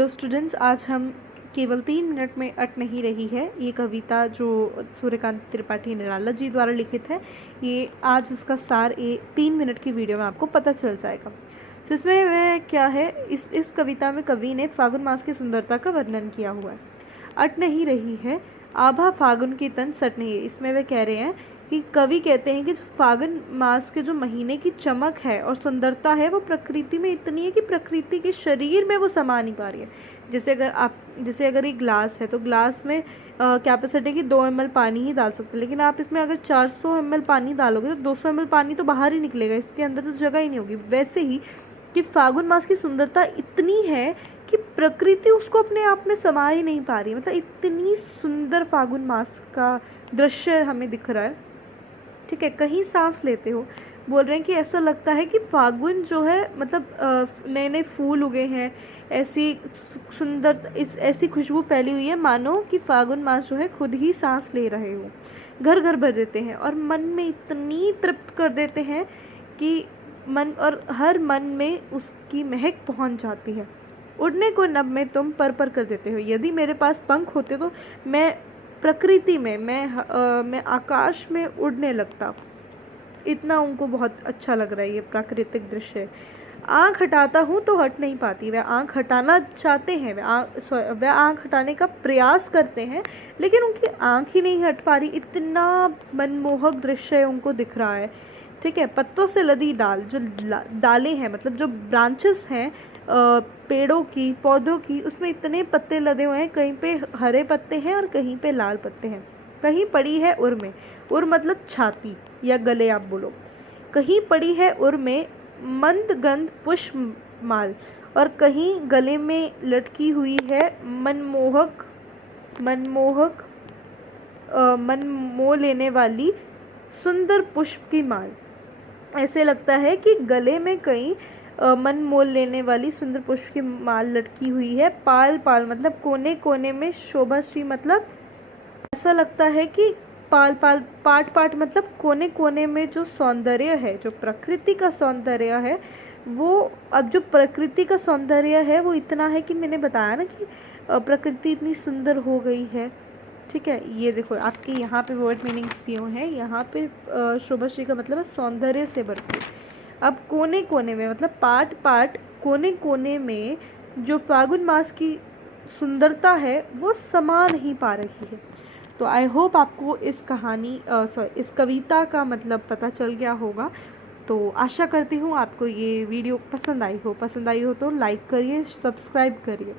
Hello students, आज हम केवल 3 मिनट में अट नहीं रही है ये कविता जो सूर्यकांत त्रिपाठी निराला जी द्वारा लिखित है। ये आज इसका सार 3 मिनट की वीडियो में आपको पता चल जाएगा। तो इसमें वह क्या है, इस कविता में कवि ने फागुन मास की सुंदरता का वर्णन किया हुआ है। अट नहीं रही है आभा फागुन की तन सट नहीं है। इसमें वे कह रहे हैं कि कवि कहते हैं कि फागुन मास के जो महीने की चमक है और सुंदरता है वो प्रकृति में इतनी है कि प्रकृति के शरीर में वो समा नहीं पा रही है। जैसे अगर ये ग्लास है तो ग्लास में कैपेसिटी की 2 ml पानी ही डाल सकते हैं, लेकिन आप इसमें अगर 400 ml पानी डालोगे तो 200 ml पानी तो बाहर ही निकलेगा, इसके अंदर तो जगह ही नहीं होगी। वैसे ही कि फागुन मास की सुंदरता इतनी है कि प्रकृति उसको अपने आप में समा ही नहीं पा रही। मतलब इतनी सुंदर फागुन मास का दृश्य हमें दिख रहा है। ठीक है, कहीं सांस लेते हो, बोल रहे हैं कि ऐसा लगता है कि फागुन जो है मतलब नए नए फूल उगे हैं, ऐसी सुंदर ऐसी खुशबू फैली हुई है मानो कि फागुन मास जो है खुद ही सांस ले रहे हो। घर घर भर देते हैं और मन में इतनी तृप्त कर देते हैं कि मन और हर मन में उसकी महक पहुंच जाती है। उड़ने को नभ में तुम पर कर देते हो। यदि मेरे पास पंख होते तो मैं प्रकृति में मैं आकाश में उड़ने लगता। इतना उनको बहुत अच्छा लग रहा है ये प्राकृतिक दृश्य। आँख हटाता हूँ तो हट नहीं पाती। वह आँख हटाना चाहते हैं, वह आँख हटाने का प्रयास करते हैं, लेकिन उनकी आँख ही नहीं हट पा रही। इतना मनमोहक दृश्य उनको दिख रहा है। ठीक है, पत्तों से लदी डाल, जो डालें हैं मतलब जो ब्रांचेस हैं पेड़ों की, पौधों की, उसमें इतने पत्ते लदे हुए हैं। कहीं पे हरे पत्ते हैं और कहीं पे लाल पत्ते हैं। कहीं पड़ी है उर में, उर मतलब छाती या गले आप बोलो। कहीं पड़ी है उर में मंद गंध पुष्प माल, और कहीं गले में लटकी हुई है मनमोहक मन मोह लेने वाली सुंदर पुष्प की माल। ऐसे लगता है कि गले में कहीं मन मोल लेने वाली सुंदर पुष्प की माल लटकी हुई है। पाल पाल मतलब कोने कोने में शोभाश्री, मतलब ऐसा लगता है कि पाल पाल पाट पाट मतलब कोने कोने में जो सौंदर्य है, जो प्रकृति का सौंदर्य है, वो अब जो प्रकृति का सौंदर्य है वो इतना है कि मैंने बताया ना कि प्रकृति इतनी सुंदर हो गई है। ठीक है, ये देखो आपके यहाँ पे वर्ड मीनिंग्स दिए हुए हैं। यहाँ पे शोभाश्री का मतलब है सौंदर्य से भरपूर। अब कोने कोने में मतलब पाट पाट कोने कोने में जो फागुन मास की सुंदरता है वो समा नहीं पा रही है। तो आई होप आपको इस इस कविता का मतलब पता चल गया होगा। तो आशा करती हूँ आपको ये वीडियो पसंद आई हो तो लाइक करिए, सब्सक्राइब करिए।